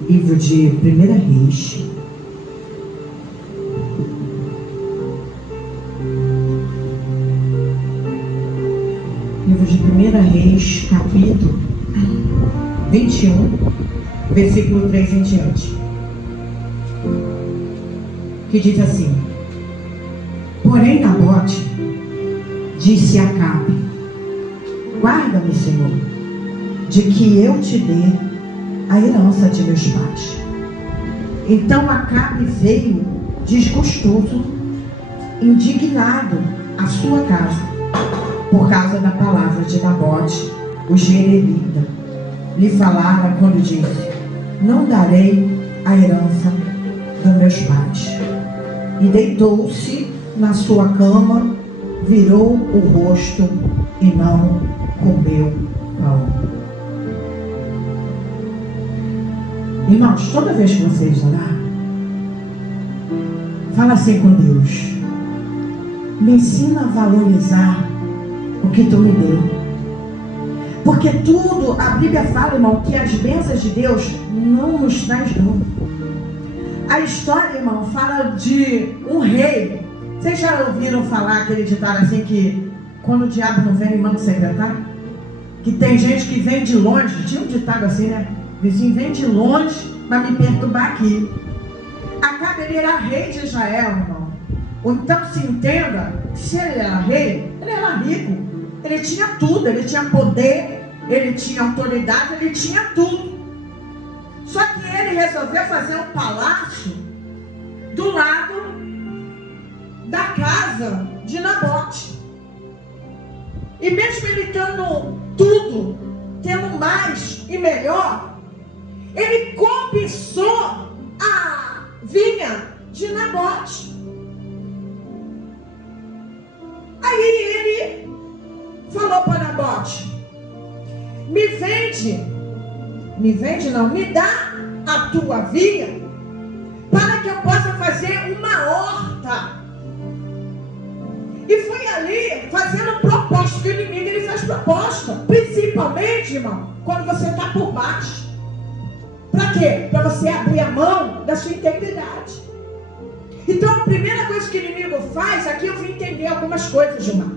Livro de 1 Reis. Livro de 1 Reis, capítulo 21, versículo 3 em diante. Que diz assim: Porém Nabote disse a Acabe: Guarda-me, Senhor, de que eu te dê a herança de meus pais. Então Acabe veio desgostoso, indignado à sua casa, por causa da palavra de Nabote, o jezreelita, lhe falara quando disse: Não darei a herança dos meus pais. E deitou-se na sua cama, virou o rosto e não comeu pão. Irmãos, toda vez que vocês orar, fala assim com Deus: me ensina a valorizar o que tu me deu. Porque tudo, a Bíblia fala, irmão, que as bênçãos de Deus não nos traz não. A história, irmão, fala de um rei. Vocês já ouviram falar aquele ditado assim, que quando o diabo não vem, ele manda o secretário? Que tem gente que vem de longe. Tinha um ditado assim, né? Vizinho vem de longe para me perturbar aqui. Acabe, ele era rei de Israel, irmão. Ou então se entenda, se ele era rei, ele era rico. Ele tinha tudo, ele tinha poder, ele tinha autoridade, ele tinha tudo. Só que ele resolveu fazer um palácio do lado da casa de Nabote. E mesmo ele tendo tudo, tendo mais e melhor, ele cobiçou a vinha de Nabote. Aí ele falou para Nabote: me dá a tua vinha para que eu possa fazer uma horta. E foi ali fazendo proposta, porque o inimigo ele faz proposta, principalmente, irmão, quando você está por baixo. Para quê? Para você abrir a mão da sua integridade. Então a primeira coisa que o inimigo faz, aqui eu vim entender algumas coisas, irmão.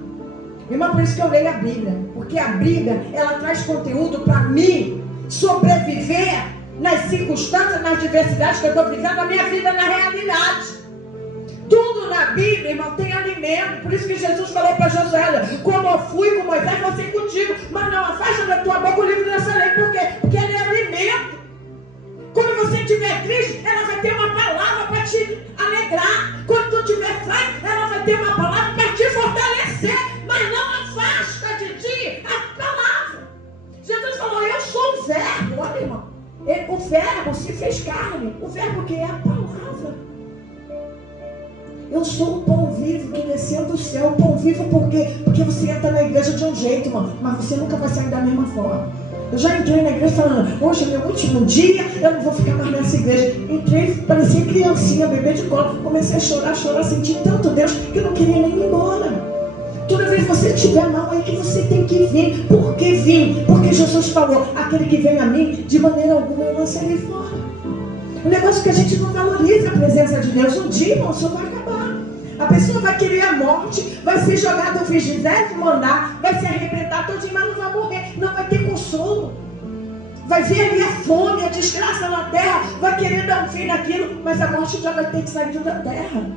Irmão, por isso que eu leio a Bíblia, porque a Bíblia, ela traz conteúdo para mim sobreviver nas circunstâncias, nas diversidades que eu estou vivendo, na minha vida, na realidade. Tudo na Bíblia, irmão, tem alimento. Por isso que Jesus falou para Josué: como eu fui com Moisés, vou ser contigo, mas não afasta da tua boca o livro dessa lei. Por quê? Porque ele é alimento. Quando você estiver triste, ela vai ter uma palavra para te alegrar. Quando tu estiver fraco, ela vai ter uma palavra para te fortalecer. Mas não afasta de ti a palavra. Jesus falou: eu sou o verbo. Olha, irmão, o verbo se fez carne. O verbo que é a palavra. Eu sou o pão vivo que desceu do céu. O pão vivo por quê? Porque você entra na igreja de um jeito, irmão, mas você nunca vai sair da mesma forma. Eu já entrei na igreja falando: hoje é meu último dia, eu não vou ficar mais nessa igreja. Entrei, parecia criancinha, bebê de colo. Comecei a chorar, senti tanto Deus que eu não queria nem ir embora. Toda vez que você estiver mal, é que você tem que vir. Por que vir? Porque Jesus falou: aquele que vem a mim, de maneira alguma eu lançarei fora. O negócio é que a gente não valoriza a presença de Deus. Um dia, irmão, só vai acabar. A pessoa vai querer a morte, vai ser jogada no 20º andar, vai se arrebentar todinho, mas não vai morrer, não vai ter consolo. Vai ver ali a fome, a desgraça na terra, vai querer dar um fim naquilo, mas a morte já vai ter que sair da terra.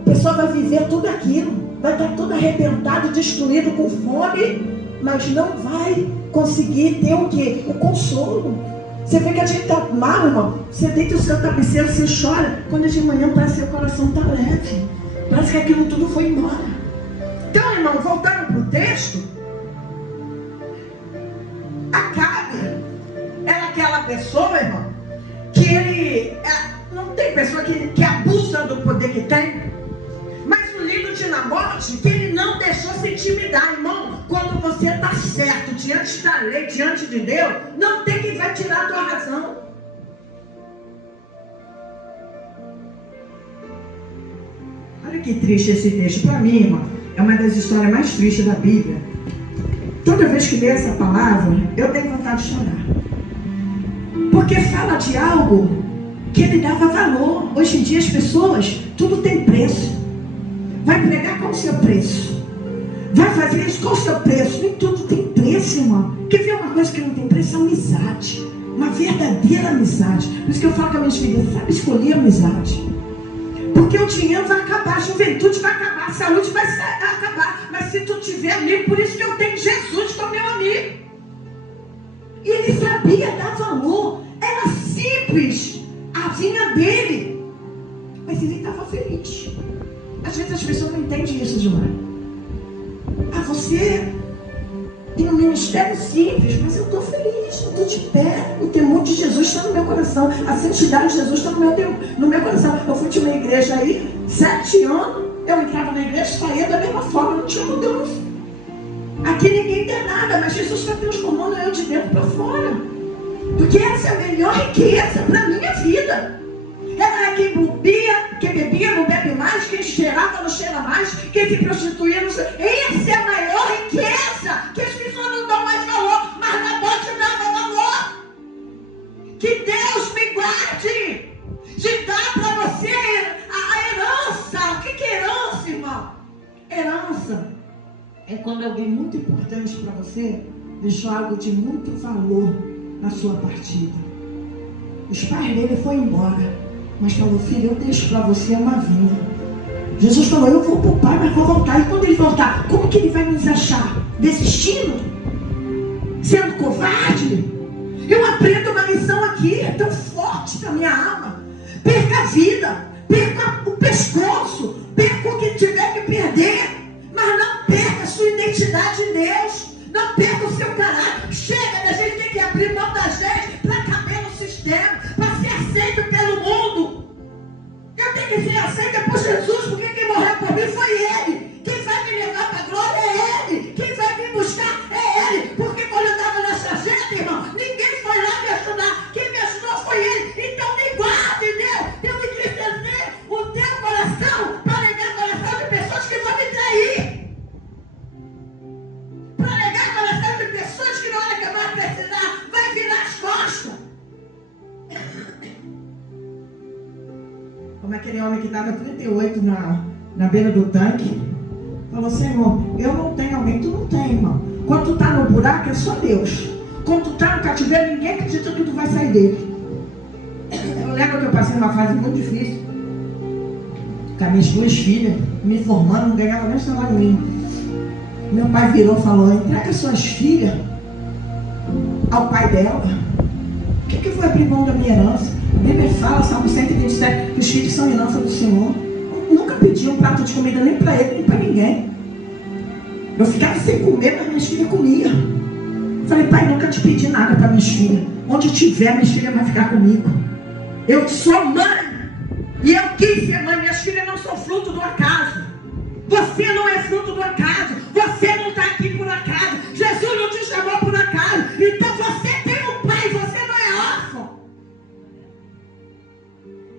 A pessoa vai viver tudo aquilo, vai estar todo arrebentado, destruído, com fome, mas não vai conseguir ter o quê? O consolo. Você vê que a gente está mal, irmão. Você deita o seu travesseiro, você chora. Quando de manhã parece que seu coração está leve. Parece que aquilo tudo foi embora. Então, irmão, voltando para o texto, Acabe era aquela pessoa, irmão, que ele... não tem pessoa que abusa do poder que tem. Mas o livro de Nabote, que ele não deixou se intimidar, irmão. Quando você está certo, diante da lei, diante de Deus, não tem quem vai tirar a tua razão. Olha que triste esse texto. Para mim, irmão, é uma das histórias mais tristes da Bíblia. Toda vez que leio essa palavra, eu tenho vontade de chorar. Porque fala de algo que ele dava valor. Hoje em dia as pessoas, tudo tem preço. Vai pregar com o seu preço. Vai fazer isso com o seu preço. Nem tudo tem preço, irmão. Quer ver uma coisa que não tem preço? Amizade. Uma verdadeira amizade. Por isso que eu falo com a minha filha, sabe escolher amizade. Porque o dinheiro vai acabar, a juventude vai acabar, a saúde vai acabar. Mas se tu tiver amigo, por isso que eu tenho Jesus como meu amigo. E ele sabia dar valor. Era simples a vinha dele. Mas ele estava feliz. Às vezes as pessoas não entendem isso, Gilmar. Você tem um ministério simples, mas eu estou feliz, eu estou de pé. O temor de Jesus está no meu coração. A santidade de Jesus está no meu coração. Eu fui de uma igreja aí, 7 anos. Eu entrava na igreja e saía da mesma forma, não tinha mudança. Aqui ninguém tem nada, mas Jesus está transformando eu de dentro para fora. Porque essa é a melhor riqueza para a minha vida. Era quem bebia não bebe mais, quem cheirava não cheira mais, quem se prostituía não se... Essa é a maior riqueza, que as pessoas não dão mais valor, mas na morte dá valor. Que Deus me guarde de dar para você a herança. O que é herança, irmão? Herança é quando alguém muito importante para você deixou algo de muito valor na sua partida. Os pais dele foram embora, mas falou, filho, eu deixo para você uma vinha. Jesus falou, eu vou para o Pai, mas vou voltar. E quando ele voltar, como que ele vai nos achar? Desistindo? Sendo covarde? Eu aprendo uma lição aqui, é tão forte para a minha alma. Perca a vida, perca o pescoço, perca o que tiver que perder, mas não perca a sua identidade em Deus. Não perca o seu caráter. Chega da gente ter que abrir mão da gente para caber no sistema, para ser aceito pelo mundo. Eu tenho que ser aceita por Jesus, porque quem morreu por mim foi Ele. Quem vai me levar para a glória é Ele. Quem vai me buscar é Ele. Porque quando eu estava na sarjeta, irmão, ninguém foi lá me ajudar. Quem me ajudou foi Ele. Então me guarde, Deus. Eu me entristecer o teu coração para negar o coração de pessoas que vão me trair. Para negar o coração de pessoas que na hora que eu vou precisar, vai virar as costas. Como aquele homem que estava 38 na beira do tanque, falou, Senhor, eu não tenho alguém, tu não tem, irmão. Quando tu está no buraco, é só Deus. Quando tu está no cativeiro, ninguém acredita que tu vai sair dele. Eu lembro que eu passei numa fase muito difícil, com as minhas 2 filhas, me formando, não ganhava nem salário mínimo. Meu pai virou e falou, entrega suas filhas ao pai dela. O que foi abrir mão da minha herança? A Bíblia fala, Salmo 127, que os filhos são herança do Senhor. Eu nunca pedi um prato de comida nem para ele, nem para ninguém. Eu ficava sem comer, mas minhas filhas comiam. Falei, pai, nunca te pedi nada para minhas filhas. Onde eu estiver, minhas filhas vão ficar comigo. Eu sou mãe. E eu quis ser mãe. Minhas filhas não são fruto do acaso. Você não é fruto do acaso. Você não está aqui por acaso. Jesus não te chamou por acaso. Então você tem um pai, você não é órfão.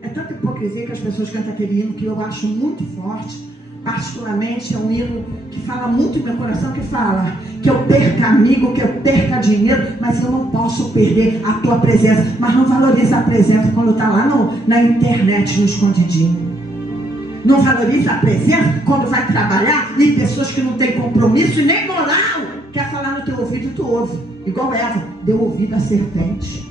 É tanta hipocrisia que as pessoas cantam aquele hino que eu acho muito forte. Particularmente é um hino que fala muito no meu coração, que fala que eu perca amigo, que eu perca dinheiro, mas eu não posso perder a tua presença. Mas não valoriza a presença quando está lá na internet, no escondidinho. Não valoriza a presença quando vai trabalhar e pessoas que não têm compromisso e nem moral quer falar no teu ouvido e tu ouve. Igual Eva, deu ouvido à serpente.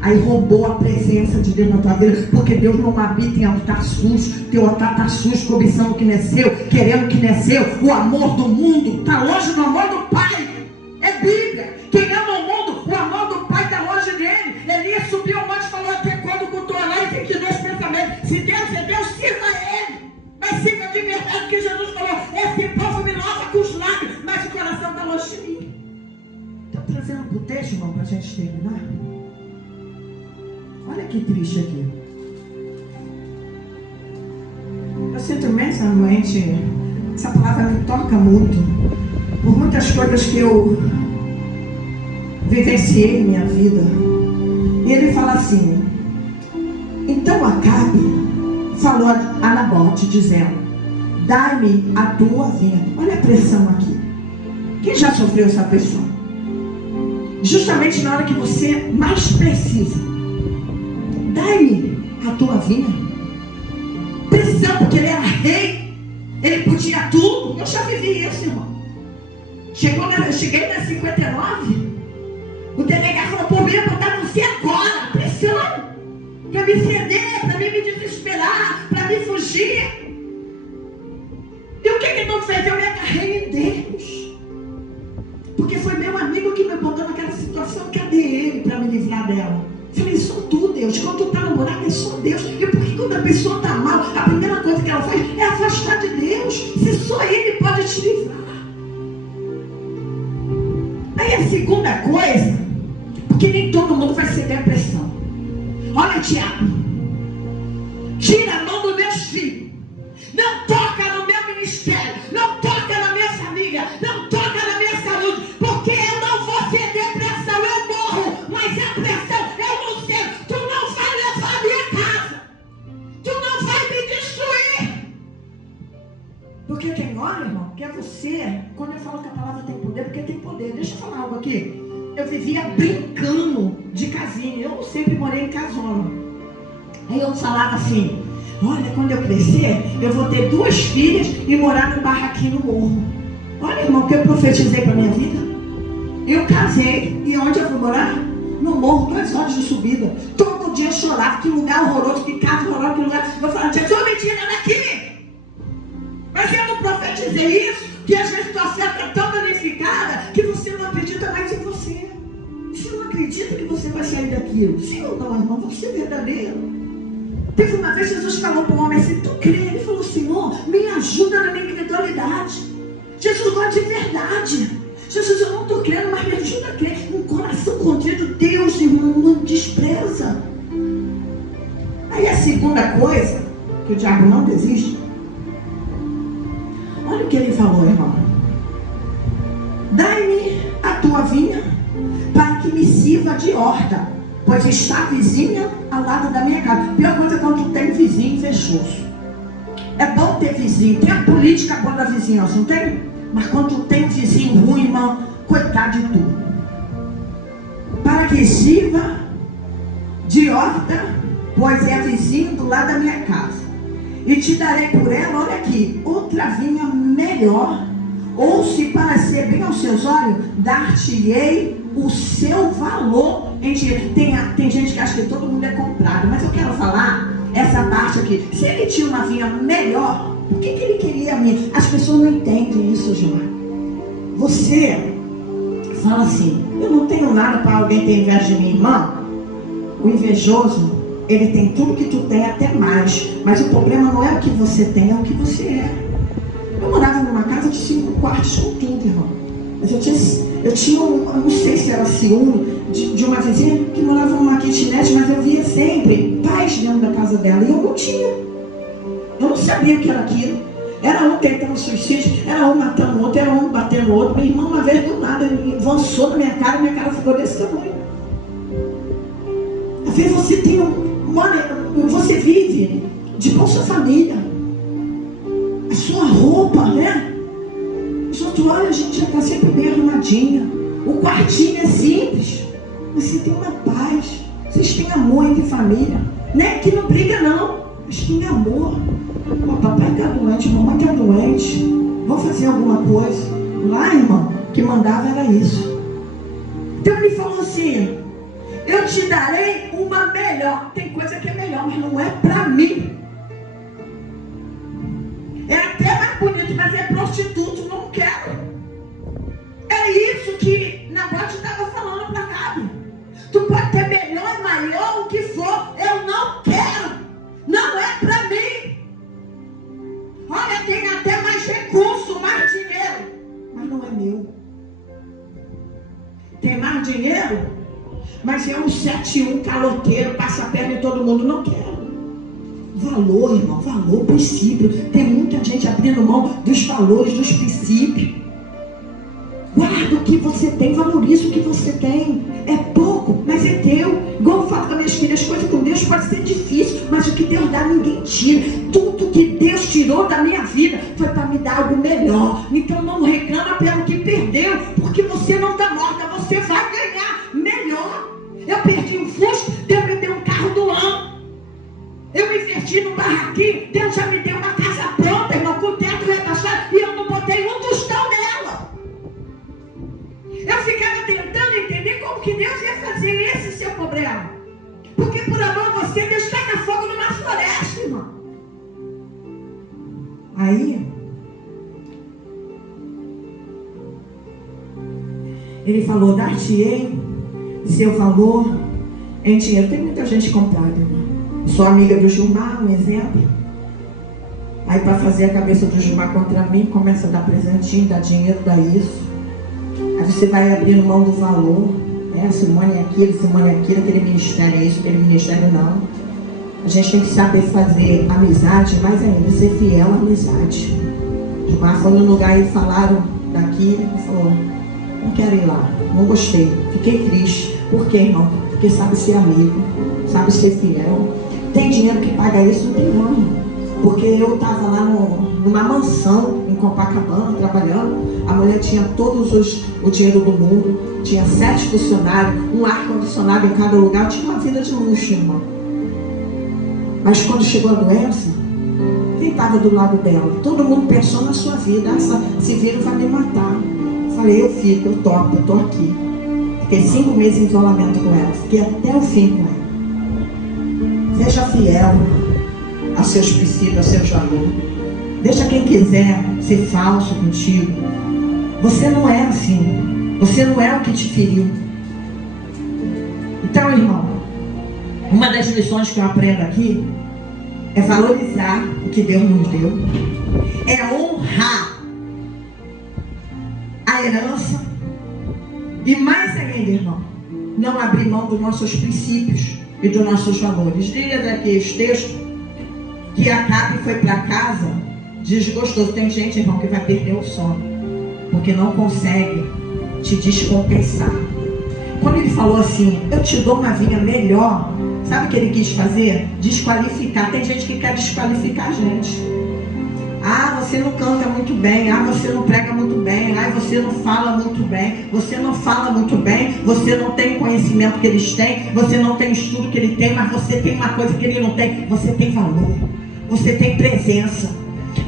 Aí roubou a presença de Deus na tua vida, porque Deus não habita em altar sujo. Teu altar está sujo, cobiçando o que nasceu, querendo o que nasceu. O amor do mundo está longe do amor do Pai. É Bíblia. Quem ama o mundo, o amor do Pai está longe dele. Elias subiu ao monte e falou, até quando cultuar lá e tem que 2 pensamentos. Se Deus é Deus, sirva a Ele. Mas sirva de verdade, porque Jesus falou, esse povo me louva com os lábios, mas o coração está longe de mim. Estou trazendo para o texto, irmão, para a gente terminar. Olha que triste aqui. Eu sinto imensamente, essa palavra me toca muito, por muitas coisas que eu vivenciei em minha vida. E ele fala assim, então Acabe falou a Nabote, dizendo, dai-me a tua vinha. Olha a pressão aqui. Quem já sofreu essa pressão? Justamente na hora que você mais precisa. dai-me a tua vinha. Pressão, porque ele era rei, ele podia tudo. Eu já vivi isso, irmão. Cheguei na 59, o delegado falou, pô, eu ia botar você agora, pressão, para me ceder, para me desesperar, para me fugir. E o que ele não fez? Eu me agarrei em Deus, porque foi meu amigo que me botou naquela situação. Cadê ele para me livrar dela? Falei, sou tu, Deus. Quando tu está namorado, é só Deus. E por que quando a pessoa está mal, a primeira coisa que ela faz é afastar de Deus? Se só Ele pode te livrar. Aí a segunda coisa, porque nem todo mundo vai ceder a pressão. Olha, Tiago, tira a mão dos meus filhos. Não toca no meu ministério. Não toca na minha família. Não toca na minha saúde. Porque eu não vou ceder pressão. Eu morro. Mas a pressão eu não cedo. Tu não vai levar a minha casa. Tu não vai me destruir. Porque tem hora, irmão, que é você. Quando eu falo que a palavra tem poder, porque tem poder. Deixa eu falar algo aqui. Eu vivia brincando de casinha. Eu sempre morei em casona. Aí eu falava assim, olha, quando eu crescer, eu vou ter 2 filhas e morar num barraquinho no morro. Olha, irmão, o que eu profetizei para minha vida. Eu casei, e onde eu fui morar? No morro, 2 horas de subida. Todo dia eu chorava, que lugar horroroso, que casa horrorosa, que lugar. Eu falava, Jesus, me tira daqui. Mas eu não profetizei isso, que às vezes tua fé está tão danificada que você não acredita mais em você. Você não acredita que você vai sair daquilo. Sim ou não, irmão? Você é verdadeiro. Teve uma vez Jesus falou para o homem assim, tu crê? Ele falou, Senhor, me ajuda na minha incredulidade. Jesus gosta de verdade. Jesus, eu não estou crendo, mas me ajuda a crer. Um coração contrito, Deus, irmão, não despreza. Aí a segunda coisa, que o diabo não desiste. Olha o que ele falou, irmão. Dai-me a tua vinha para que me sirva de horta, pois está vizinha ao lado da minha casa. Pior coisa é quando tu tem vizinho invejoso. É bom ter vizinho. Tem a política boa da vizinhança, não tem? Mas quando tu tem um vizinho ruim, irmão, coitado de tu. Para que sirva de horta, pois é vizinho do lado da minha casa. E te darei por ela, olha aqui, outra vinha melhor. Ou se parecer bem aos seus olhos, dar-te-ei o seu valor em dinheiro. Tem gente que acha que todo mundo é comprado, mas eu quero falar essa parte aqui. Se ele tinha uma vinha melhor, por que ele queria a minha? As pessoas não entendem isso, Gilmar. Você fala assim, eu não tenho nada para alguém ter inveja de mim, irmão. O invejoso, ele tem tudo que tu tem, até mais. Mas o problema não é o que você tem, é o que você é. Eu morava numa casa de 5 quartos com tudo, irmão. Mas eu tinha eu não sei se era ciúme de uma vizinha que morava numa kitnet, mas eu via sempre paz dentro da casa dela. E eu não tinha. Eu não sabia o que era aquilo. Era um tentando suicídio, era um matando o outro, era um batendo o outro. Meu irmão, uma vez do nada, ele avançou na minha cara ficou desse tamanho. Às vezes você tem você vive de Bolsa Família. A sua roupa, né? Tu olha, a gente já está sempre bem arrumadinha. O quartinho é simples. Mas você tem uma paz. Vocês têm amor entre família. Não é que não briga, não. Mas tem amor. O papai está doente, a mamãe está doente. Vamos fazer alguma coisa. Lá, irmão, o que mandava era isso. Então ele falou assim, eu te darei uma melhor. Tem coisa que é melhor, mas não é para mim. É até mais bonito, mas é prostituto, não quero. É isso que Nabote estava falando para Acabe. Tu pode ter melhor e maior, o que for, eu não quero. Não é para mim. Olha, tem até mais recurso, mais dinheiro, mas não é meu. Tem mais dinheiro, mas é um 7-1 caloteiro, passa a perna em todo mundo, não quero. Valor, irmão, valor, princípio. Tem muita gente abrindo mão dos valores, dos princípios. Guarda o que você tem, valoriza o que você tem. É pouco, mas é teu. Igual eu falo para minhas filhas, coisa com Deus pode ser difícil, mas o que Deus dá, ninguém tira. Tudo que Deus tirou da minha vida foi para me dar algo melhor. Então não reclama pelo que perdeu, porque você não está morta, você vai ganhar melhor. Eu perdi um Fusca, Deus me deu um carro do ano. aqui no barraquinho, Deus já me deu uma casa pronta, irmão, com o teto rebaixado, e eu não botei um tostão nela. Eu ficava tentando entender como que Deus ia fazer esse seu problema. Porque por amor a você, Deus taca fogo numa floresta, irmão. Aí, ele falou, dar-te-ei seu valor em dinheiro. Tem muita gente comprada, irmão. Sou amiga do Gilmar, um exemplo. Aí para fazer a cabeça do Gilmar contra mim, começa a dar presentinho, dar dinheiro, dar isso. Aí você vai abrindo mão do valor. Simone é aquilo, Simone é aquilo, aquele ministério é isso, aquele ministério não. A gente tem que saber fazer amizade, mais ainda, ser fiel à amizade. Gilmar foi no lugar e falaram daqui, e falou, não quero ir lá, não gostei, fiquei triste. Por quê, irmão? Porque sabe ser amigo, sabe ser fiel. Tem dinheiro que paga isso? Não tem, não. Porque eu estava lá numa mansão em Copacabana trabalhando. A mulher tinha todos o dinheiro do mundo, tinha 7 funcionários, um ar-condicionado em cada lugar, tinha uma vida de luxo, irmão. Mas quando chegou a doença, quem estava do lado dela? Todo mundo pensou na sua vida. Esse vírus vai me matar. Falei, eu fico, eu topo, eu estou aqui. Fiquei 5 meses em isolamento com ela, fiquei até o fim com ela. Seja fiel aos seus princípios, aos seus valores. Deixa quem quiser ser falso contigo. Você não é assim. Você não é o que te feriu. Então, irmão, uma das lições que eu aprendo aqui é valorizar o que Deus nos deu. É honrar a herança. E mais ainda, irmão, não abrir mão dos nossos princípios e dos nossos valores. Diz aqui os textos que Acabe foi para casa desgostoso. Tem gente, irmão, que vai perder o sono porque não consegue te descompensar. Quando ele falou assim, eu te dou uma vinha melhor, sabe o que ele quis fazer? Desqualificar. Tem gente que quer desqualificar a gente. Ah, você não canta muito bem. Ah, você não prega muito bem. Ah, você não fala muito bem. Você não fala muito bem. Você não tem o conhecimento que eles têm. Você não tem o estudo que ele tem. Mas você tem uma coisa que ele não tem. Você tem valor. Você tem presença.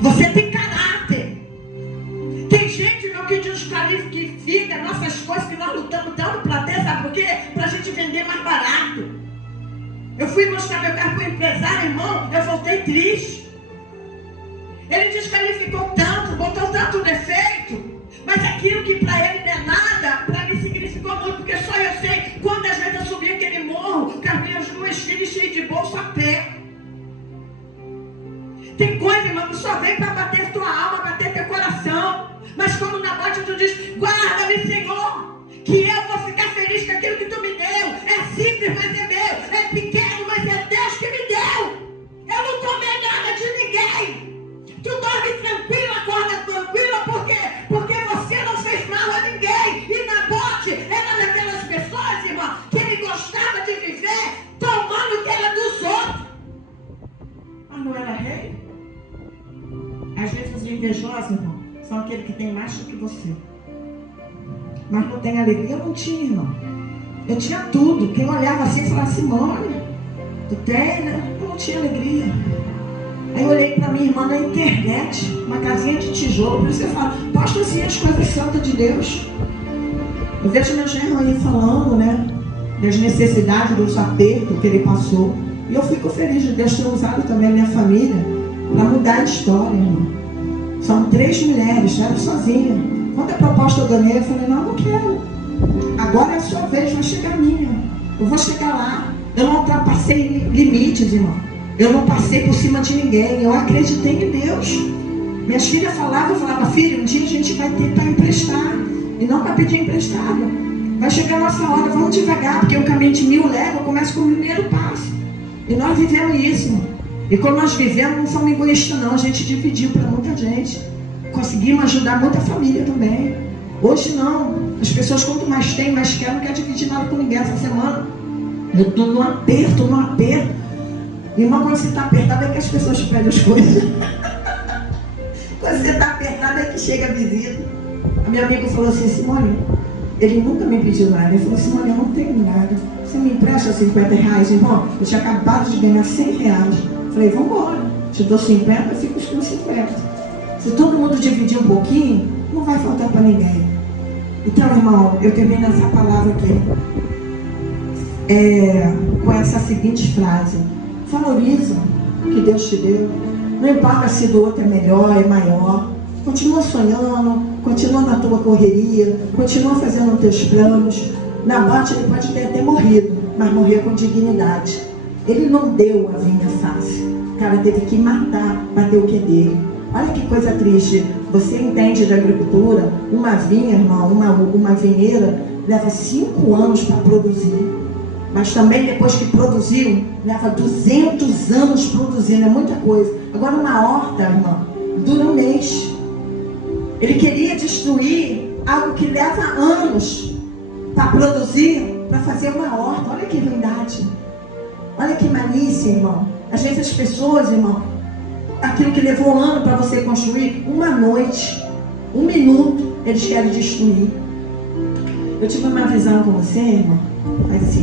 Você tem caráter. Tem gente, meu, que desqualifica nossas coisas que nós lutamos tanto para ter. Sabe por quê? Para a gente vender mais barato. Eu fui mostrar meu carro para o empresário, irmão. Eu voltei triste. Ele desqualificou tanto, botou tanto defeito, mas aquilo que para ele não é nada, para mim significou muito, porque só eu sei quantas vezes eu subi aquele morro com as minhas 2 filhas cheias de bolsa a pé. Tem coisa, irmão, que só vem para bater tua alma, bater teu coração. Mas como na morte tu diz, guarda-me, Senhor, que eu vou ficar feliz com aquilo que tu me deu. É simples, mas é meu. É pequeno, mas é Deus que me deu. Eu não tomei nada de ninguém. Tu dorme tranquila, acorda tranquila, por quê? Porque você não fez mal a ninguém. E Nabote era daquelas pessoas, irmão, que ele gostava de viver tomando o que era dos outros. Mas não era rei? Às vezes os invejosos, irmão, são aqueles que têm mais do que você. Mas não tem alegria. Eu não tinha, irmão. Eu tinha tudo. Quem olhava assim e falava, Simone, tu tem, né? Eu não tinha alegria. Aí eu olhei para minha irmã na internet, uma casinha de tijolo, por isso eu falo, posta assim as coisas santas de Deus. Eu vejo meu genro aí falando, né, das necessidades, dos apertos que ele passou. E eu fico feliz de Deus ter usado também a minha família para mudar a história, irmão. São 3 mulheres, era sozinha. Quando a proposta eu ganhei, eu falei, não quero. Agora é a sua vez, vai chegar a minha. Eu vou chegar lá. Eu não ultrapassei limites, irmão. Eu não passei por cima de ninguém. Eu acreditei em Deus. Minhas filhas falavam, eu falava, filha, um dia a gente vai ter para emprestar. E não para pedir emprestado. Vai chegar a nossa hora, vamos devagar, porque o caminho de 1000 léguas começa com o primeiro passo. E nós vivemos isso, irmão. E quando nós vivemos, não somos egoístas não. A gente dividiu para muita gente. Conseguimos ajudar muita família também. Hoje não. As pessoas quanto mais tem, mais quer, não quer dividir nada com ninguém. Essa semana eu estou num aperto. Irmão, quando você está apertado é que as pessoas te pedem as coisas. Quando você está apertado é que chega a visita. A minha amiga falou assim, Simone, ele nunca me pediu nada. Ele falou, Simone, eu não tenho nada. Você me empresta 50 reais, irmão? Eu tinha acabado de ganhar 100 reais. Falei, vamos embora. Te dou 50, fica com 50. Se todo mundo dividir um pouquinho, não vai faltar para ninguém. Então, irmão, eu termino essa palavra aqui com essa seguinte frase: valoriza o que Deus te deu. Não importa se do outro é melhor, é maior. Continua sonhando, continua na tua correria, continua fazendo os teus planos. Nabote, ele pode ter até morrido, mas morreu com dignidade. Ele não deu a vinha fácil. O cara teve que matar para ter o que é dele. Olha que coisa triste. Você entende de agricultura? Uma vinha, irmão, uma vinheira leva 5 anos para produzir. Mas também depois que produziu, leva 200 anos produzindo. É muita coisa. Agora uma horta, irmão, dura um mês. Ele queria destruir algo que leva anos para produzir, para fazer uma horta. Olha que ruindade. Olha que malícia, irmão. Às vezes as pessoas, irmão, aquilo que levou um ano para você construir, uma noite, 1 minuto, eles querem destruir. Eu tive uma visão com você, irmão, assim.